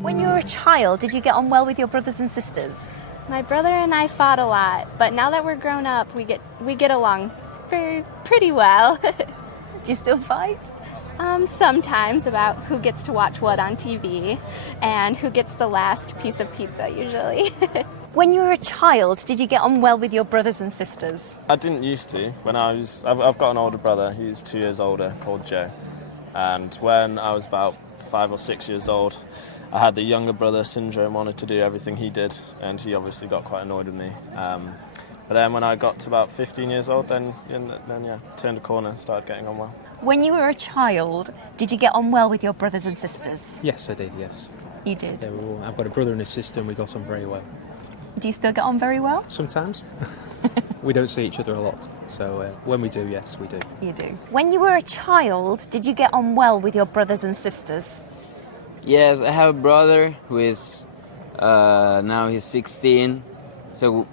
When you were a child, did you get on well with your brothers and sisters? My brother and I fought a lot, but now that we're grown up, we get along pretty well. Do you still fight? Sometimes about who gets to watch what on TV and who gets the last piece of pizza usually. When you were a child, did you get on well with your brothers and sisters? I didn't used to. I've got an older brother, he's 2 years older, called Joe. And when I was about 5 or 6 years old, I had the younger brother syndrome, wanted to do everything he did, and he obviously got quite annoyed with me. But then when I got to about 15 years old, then turned a corner and started getting on well. When you were a child, did you get on well with your brothers and sisters? Yes, I did, yes. You did? I've got a brother and a sister and we got on very well. Do you still get on very well? Sometimes. We don't see each other a lot, so when we do, yes, we do. You do. When you were a child, did you get on well with your brothers and sisters? Yes, I have a brother who is now he's 16, so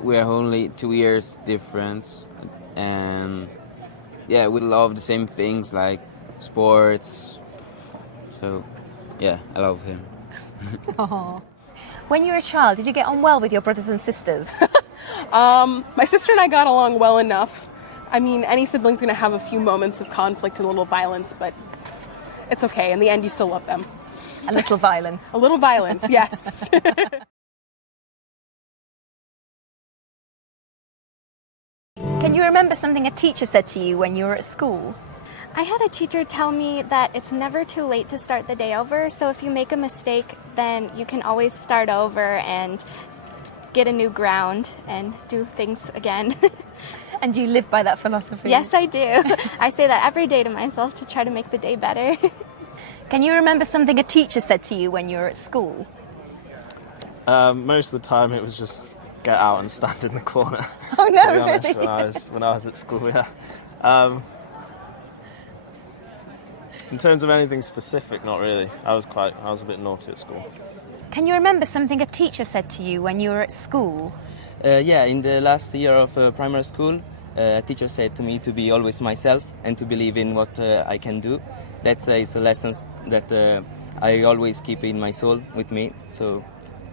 we are only 2 years difference, and yeah, we love the same things like sports. So yeah, I love him. Oh. When you were a child, did you get on well with your brothers and sisters? My sister and I got along well enough. I mean, any sibling's going to have a few moments of conflict and a little violence, but it's okay. In the end, you still love them. A little violence. A little violence, yes. Can you remember something a teacher said to you when you were at school? I had a teacher tell me that it's never too late to start the day over, so if you make a mistake, then you can always start over and get a new ground and do things again. And do you live by that philosophy? Yes, I do. I say that every day to myself to try to make the day better. Can you remember something a teacher said to you when you were at school? Most of the time it was just get out and stand in the corner. Oh no, to be honest, really? when I was at school, yeah. In terms of anything specific, not really. I was a bit naughty at school. Can you remember something a teacher said to you when you were at school? Yeah, in the last year of primary school, a teacher said to me to be always myself and to believe in what I can do. That's a lesson that I always keep in my soul with me, so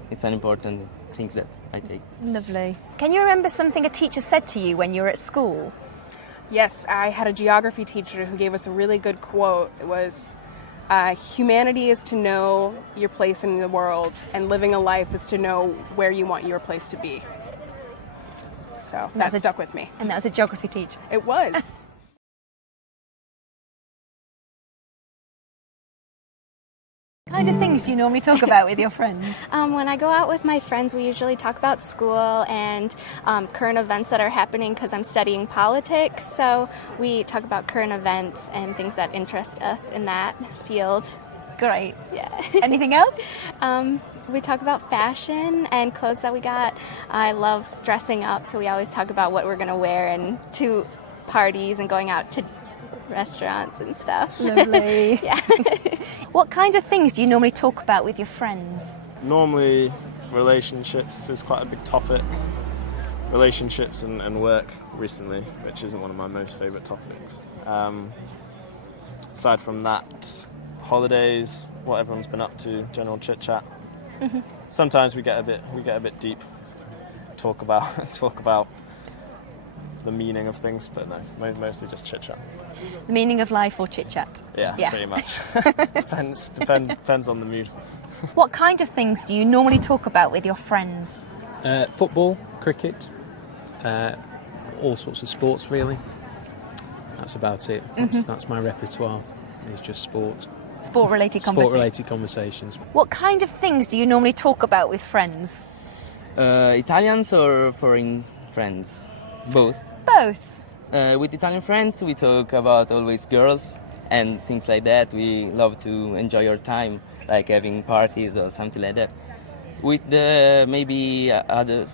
it's an important thing that I take. Lovely. Can you remember something a teacher said to you when you were at school? Yes, I had a geography teacher who gave us a really good quote. It was, humanity is to know your place in the world, and living a life is to know where you want your place to be. So that stuck with me. And that was a geography teacher? It was. What kind of things do you normally talk about with your friends? When I go out with my friends, we usually talk about school and current events that are happening because I'm studying politics. So we talk about current events and things that interest us in that field. Great. Yeah. Anything else? We talk about fashion and clothes that we got. I love dressing up, so we always talk about what we're going to wear and to parties and going out to restaurants and stuff. Lovely. Yeah. What kind of things do you normally talk about with your friends? Normally, relationships is quite a big topic. Relationships and work recently, which isn't one of my most favourite topics. Aside from that, holidays, what everyone's been up to, general chit chat. Mm-hmm. Sometimes we get a bit deep. Talk about the meaning of things, but no, mostly just chit chat. The meaning of life or chit chat? Yeah, pretty much. Depends on the mood. What kind of things do you normally talk about with your friends? Football, cricket, all sorts of sports really. That's about it. That's my repertoire. It's just sport. Sport-related conversations? Sport-related conversations. What kind of things do you normally talk about with friends? Italians or foreign friends? Both. Both? With Italian friends, we talk about always girls and things like that. We love to enjoy our time, like having parties or something like that. With the maybe other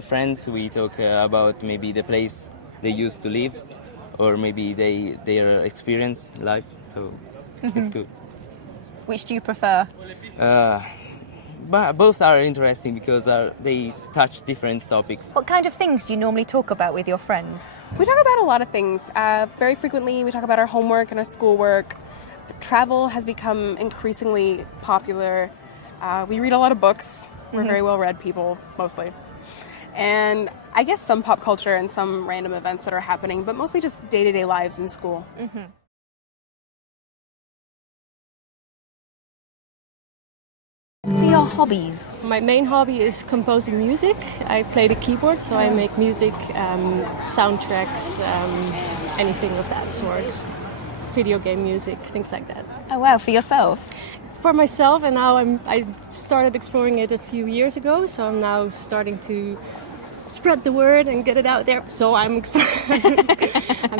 friends, we talk about maybe the place they used to live, or maybe their experience life. So it's good. Which do you prefer? But both are interesting because they touch different topics. What kind of things do you normally talk about with your friends? We talk about a lot of things. Very frequently, we talk about our homework and our schoolwork. travel has become increasingly popular. We read a lot of books. We're very well-read people, mostly. And I guess some pop culture and some random events that are happening, but mostly just day-to-day lives in school. What are your hobbies? My main hobby is composing music. I play the keyboard, so I make music, soundtracks, anything of that sort. Video game music, things like that. Oh wow, for yourself? For myself, and now I started exploring it a few years ago, so I'm now starting to spread the word and get it out there. So I'm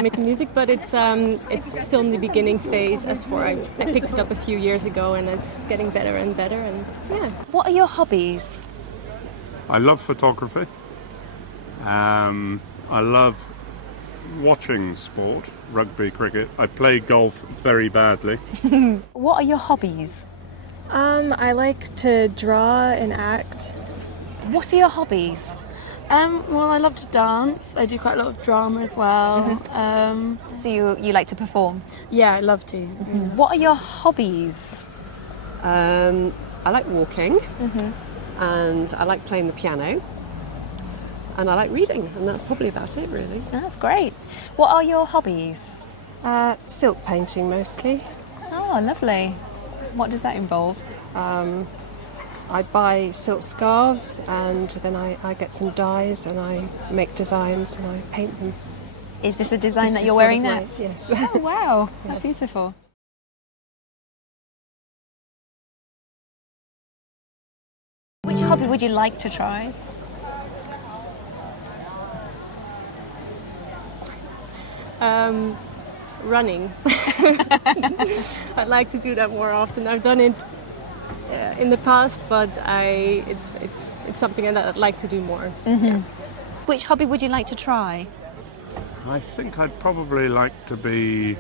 making music, but it's still in the beginning phase. As for I picked it up a few years ago, and it's getting better and better. And yeah. What are your hobbies? I love photography. I love watching sport, rugby, cricket. I play golf very badly. What are your hobbies? I like to draw and act. What are your hobbies? Well, I love to dance. I do quite a lot of drama as well. So you like to perform? Yeah, I love to. What are your hobbies? I like walking, and I like playing the piano, and I like reading, and that's probably about it, really. That's great. What are your hobbies? Silk painting mostly. Oh, lovely. What does that involve? I buy silk scarves and then I get some dyes and I make designs and I paint them. Is this a design This that is you're sort wearing of now? like- yes. Oh, wow. How Yes. beautiful. Which hobby would you like to try? Running. I'd like to do that more often. I've done it in the past, but it's something that I'd like to do more. Yeah. Which hobby would you like to try? I think I'd probably like to be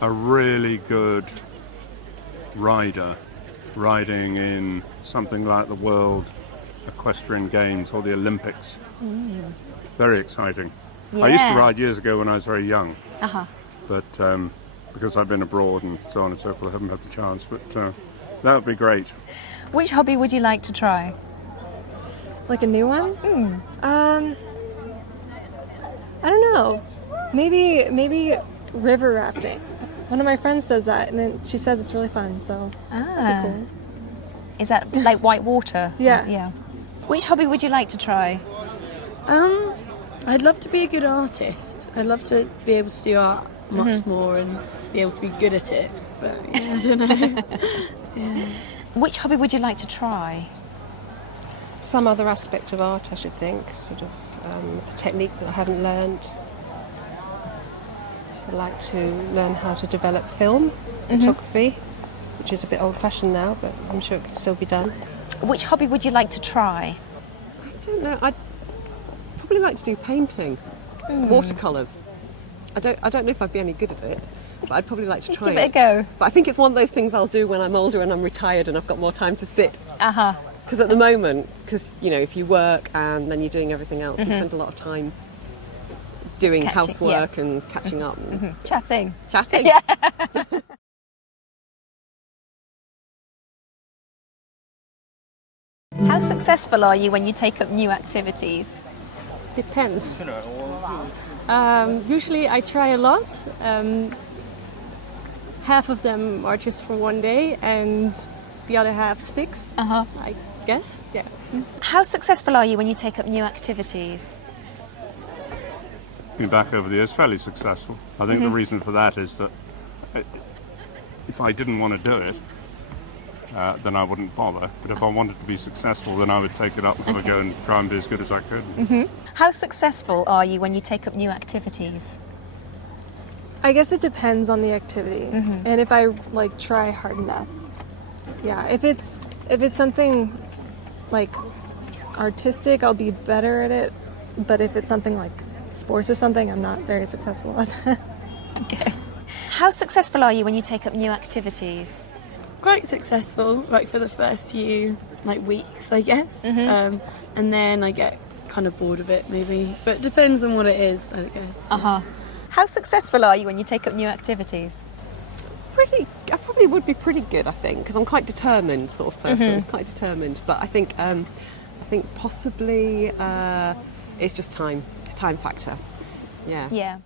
a really good rider, riding in something like the World Equestrian Games or the Olympics. Very exciting. I used to Yeah. ride years ago when I was very young, Uh-huh. but because I've been abroad and so on and so forth, I haven't had the chance, but that would be great. Which hobby would you like to try? Like a new one? I don't know. Maybe river rafting. One of my friends does that, and then she says it's really fun. So that'd be cool. Is that like white water? Yeah. Yeah. Which hobby would you like to try? I'd love to be a good artist. I'd love to be able to do art much more and be able to be good at it. But yeah, I don't know. Which hobby would you like to try? Some other aspect of art, I should think, sort of a technique that I haven't learned. I'd like to learn how to develop film, photography, which is a bit old-fashioned now, but I'm sure it can still be done. Which hobby would you like to try? I don't know. I'd probably like to do painting, watercolours. I don't know if I'd be any good at it, but I'd probably like to try Give it a go. But I think it's one of those things I'll do when I'm older and I'm retired and I've got more time to sit. Uh-huh. Because at the moment, if you work and then you're doing everything else, you spend a lot of time doing housework and catching up and Chatting. chatting. Yeah. How successful are you when you take up new activities? Depends. Usually I try a lot. Half of them are just for one day, and the other half sticks. I guess. Yeah. How successful are you when you take up new activities? Been back over the years, fairly successful. I think the reason for that is that if I didn't want to do it, then I wouldn't bother. But if I wanted to be successful, then I would take it up and have a go and try and be as good as I could. How successful are you when you take up new activities? I guess it depends on the activity and if I try hard enough. Yeah, if it's something like artistic, I'll be better at it. But if it's something like sports or something, I'm not very successful at that. Okay. How successful are you when you take up new activities? Quite successful, for the first few weeks, I guess. And then I get kind of bored of it, maybe. But it depends on what it is, I guess. How successful are you when you take up new activities? probably would be pretty good, I think, because I'm quite determined sort of person, quite determined. But I think possibly it's just time factor. Yeah. Yeah.